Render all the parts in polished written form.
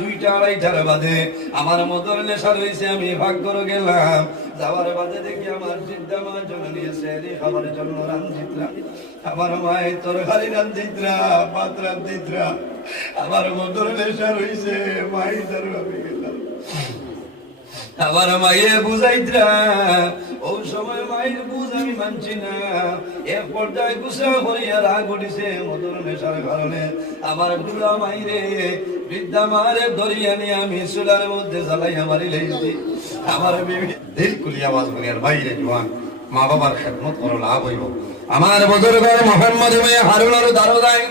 দুইটা আড়াইটার বাদে আমার মদর নেশা রয়েছে, আমি ভাগ করে গেলাম। যাওয়ার বাদে দেখি আমার জিদ্দা মা জন্য নিয়েছে খাবারের জন্য রামজিত্রা, আমার মায়ের তরকারি রামজিত্রা, ভাত রামজিত্রা। আমার মদর নেশা রয়েছে, মাই তার ভাবে গেলাম। আমার মায়ে বুঝাইত্রা, ও সময় মায়ের বুঝ আমি মানছি না। এক পর্যায়ে গুসা করিয়া রাগ উঠিছে মদর নেশার কারণে। আমার বুড়া মাইরে বৃদ্ধা মারে ধরিয়া নিয়ে আমি চুলার মধ্যে জ্বালাইয়া মারি লেগেছি। আমার বিবি দিল কুলিয়া আওয়াজ করিয়ার বাইরে জোয়ান মা বাবার খেদমত করো, লাভ হইব। আমার বুজুর্গ মোহাম্মদ হারুনের দারোদায়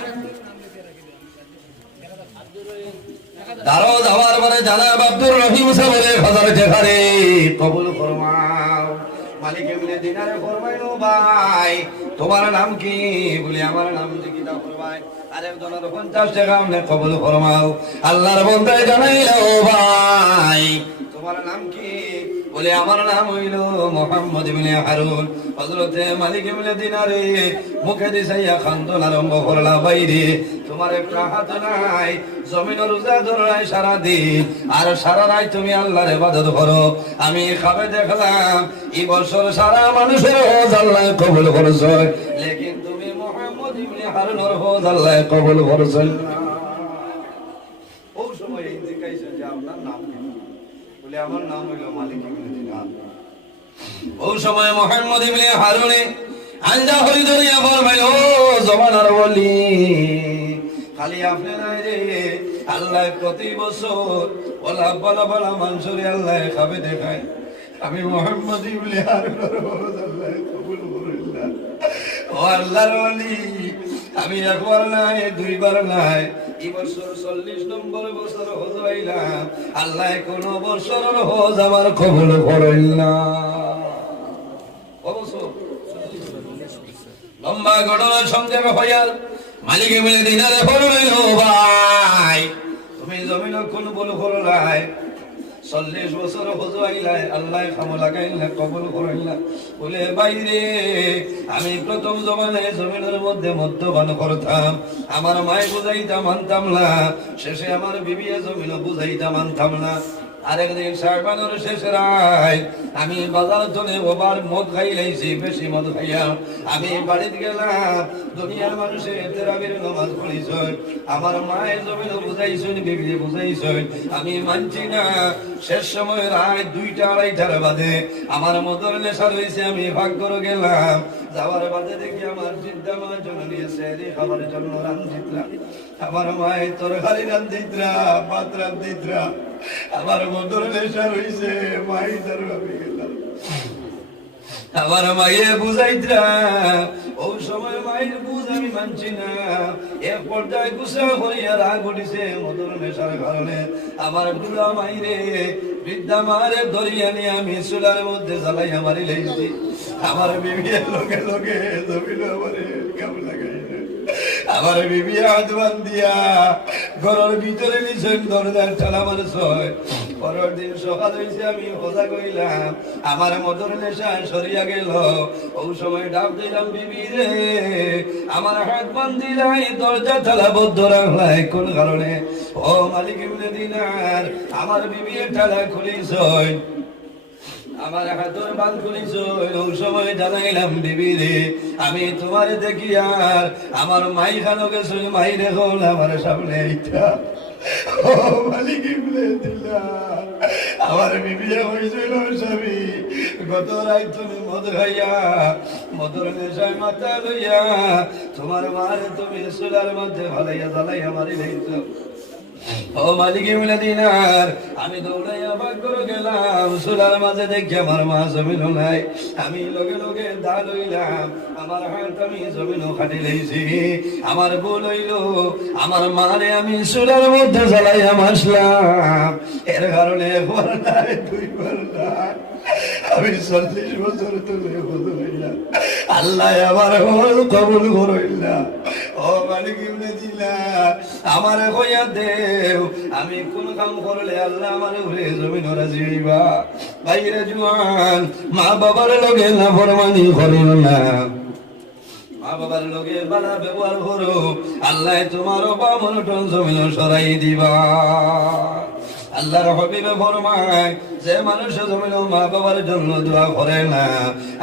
দারো যাওয়ার পরে জানাব আব্দুর রহিম সাহেবের হাজার টাকারে কবুল ফরমাও। মালিক এমনি দিনারে ফরমাইলো, ভাই তোমার নাম কি? বলি আমার নাম জিকিতা ফরমাই। আরেকজনের 50 টাকা আপনি কবুল ফরমাও। আল্লাহর বন্দায় জানাইলো, ভাই তোমার নাম কি? বলে আমার নাম হইল মোহাম্মদ ইবনে হারুন। হযরতে মালিক ইবনে দিনারে মুখে দিছাইয়া খান্দন আরম্ভ করলা, বাইরে তোমার একটা হাত নাই, জমিন রোজা ধরাই সারা দিন, আর সারা রাত তুমি আল্লাহর ইবাদত করো। আমি খাবে দেখলাম এই বছর সারা মানুষের হজ আল্লাহ কবুল করেছে, লেকিন তুমি মোহাম্মদ ইবনে হারুনের হজ আল্লাহ কবুল করেছেন না। ওই সময় এই জিজ্ঞাসা যে আপনার নাম কি? বলে আমার নাম হইল মালিক ইবনে দিনার। ওই সময় মোহাম্মদ ইবনে হারুনে আঞ্জা হরি ধরিয়া বলবেন, ও জমানার বলি খালি আপনি নাই রে, আল্লাহ প্রতি বছর ওলা বলা বলা মানুষরে আল্লাহ খাবে দেখায়। আমি মোহাম্মদ ইবনে হারুনের হজ আল্লাহ কবুল করিলাম। ও আল্লাহর ওলি, আমি একবার নাই দুইবার নাই, এই বছর 40 নম্বর বছর হজ হইলাম, আল্লাহ কোন বছরের হজ আমার কবুল করেন না। লম্বা ঘটনার সংক্ষেপ হইয়ার মালিক ইবনে দিনারে বললেন, ও ভাই তুমি জমিন কোন বল করো নাই, 40 বছর হজ আইলাই, আল্লাহ খামো লাগাইলা কবুল করাইলা। বলে বাইরে আমি প্রথম জমানায় জমিনের মধ্যে মদ্যপান করতাম, আমার মায় বুঝাইতা মানতাম না, শেষে আমার বিবিয়ে জমিন বুঝাইতা মানতাম না। আরেকদিন শাবানের শেষ রাত আমি বাজার চলে ওবার মদ খাই লাইছি, বেশি মদ খাইয়া আমি বাড়িতে গেলাম। দুনিয়ার মানুষে তেরাবির নামাজ পড়িছ, আমার মায়ের জমিন বুঝাইছেন, বিবি বুঝাইছেন, আমি মানছি না। শেষ সময় রাত 2টা আড়াইটার বাদে আমার মদর নেশা রয়েছে, আমি ভাগ করে গেলাম। যাওয়ার বাদে দেখি আমার জিদ্দা মা জন্য নিয়েছে খাবারের জন্য রামজিত্রা, আমার মায়ের তরকারি রামজিত্রা, ভাত রামজিত্রা। আমার মদর নেশা রয়েছে, মাই তার ভাবে গেলাম। আমার মায়ে বুঝাইত্রা, ওই সময় মায়ের বুঝ আমি মানছি না। এক পর্যায়ে গুসা করিয়া রাগ উঠিছে মদর নেশার কারণে। আমার বুড়া মাইরে বৃদ্ধা মারে ধরিয়া নিয়ে আমি চুলার মধ্যে জ্বালাইয়া মারি লেগেছি। আমার বিবির লোকে লোকে জমিল আমারে কাম লাগাই, আমার বিবি হাত বান্ধিয়া ঘরের ভিতরে নিছেন, দরজার ঠালা মানুষ হয়। পরের দিন সকাল হয়েছে, আমি খোঁজা কইলাম, আমার মদর নেশা সরিয়া গেল। ওই সময় ডাক দিলাম, বিবি রে আমার হাত বান্ধিলাই, দরজা ঠালা বদ্ধ রাখলাই কোন কারণে? ও মালিক ইবনে দিনার, আমার বিবির ঠালা খুলিস, আমার হাতের বাল খুলিস। ওই সময় জানাইলাম, বিবি রে আমি তোমার দেখি আর আমার মাই খানো গেছ, মাই রেখো আমার সামনে এইটা। ও মালিক ইবনে দিনার, আমার বিবি হয়েছিল স্বামী, গত রাত তুমি মদ খাইয়া মদর নেশায় মাথা লইয়া তোমার মারে তুমি চুলার মধ্যে ভালাইয়া জ্বালাইয়া মারি লাইছ। ও মালিক ইবনে দিনার, আমি দৌড়াইয়া ভাগ করে গেলাম, চুলার মাঝে দেখি আমার মা জমিন নাই। আমি লগে লগে দা লইলাম, আমার হাত আমি জমিন খাটি লাইছি। আমার ভুল হইল, আমার মারে আমি চুলার মধ্যে জ্বালাইয়া মাসলাম। এর কারণে একবার নাই দুইবার নাই, আমি 40 বছর তুলে হইলাম, আল্লাহ আমার কবুল করইলা। ও মালিক ইবনে দিনার, আমার কইয়া দেও আমি কোন কাম করলে আল্লাহ আমার ঘুরে জমিন রাজি হইবা। বাইরে জুয়ান মা বাবার লগে নাফরমানি করিও না, মা বাবার লগে বালা ব্যবহার করো, আল্লাহ তোমার বামন জমিন সরাই দিবা। আল্লাহর হাবিবে ফরমায় যে মানুষ জমিন মা বাবার জন্য দোয়া করে না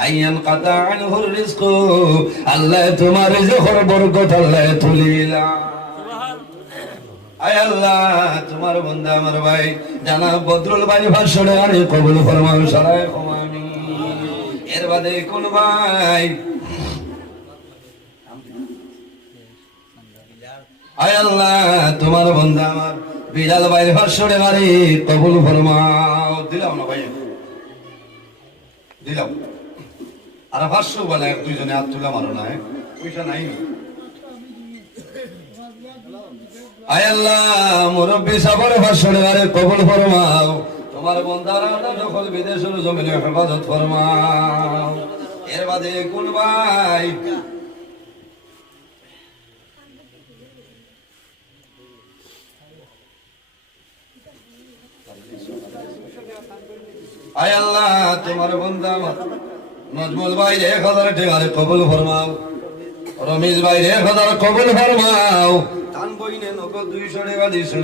আইয়ান কাতা আনহুর রিজকু আল্লাহ তোমার রিজকের বরকত আল্লাহ তুলিলা আয় আল্লাহ তোমার বান্দা আমার ভাই জানাব বদরুল ভাই ভাষণে আরে কবুল ফরমাও সারায় আমিন এর বাদে কোন ভাই আয় আল্লাহ তোমার বান্দা আমার বিলাল ভাইয়ের ভাষণে আরে কবুল ফরমাও দিলাম না ভাই দিলাম আর ভাষ্য বলে দুইজনে হাত তুলে মারো না পয়সা নাই আয় আল্লাহ মুরব্বী সাবর ভাষণে আরে কবুল ফরমাও তোমার বন্দারা যখন বিদেশের জমিনে হেফাজত ফরমাও এর বাদে কোন ভাই আয় আল্লাহ তোমার বন্দা নজমুল ভাই 1000 টাকা কবুল ফরমাও রমেশ ভাই 1000 কবুল ফরমাও তান বইনে নগদ 200 টাকা দিয়েছেন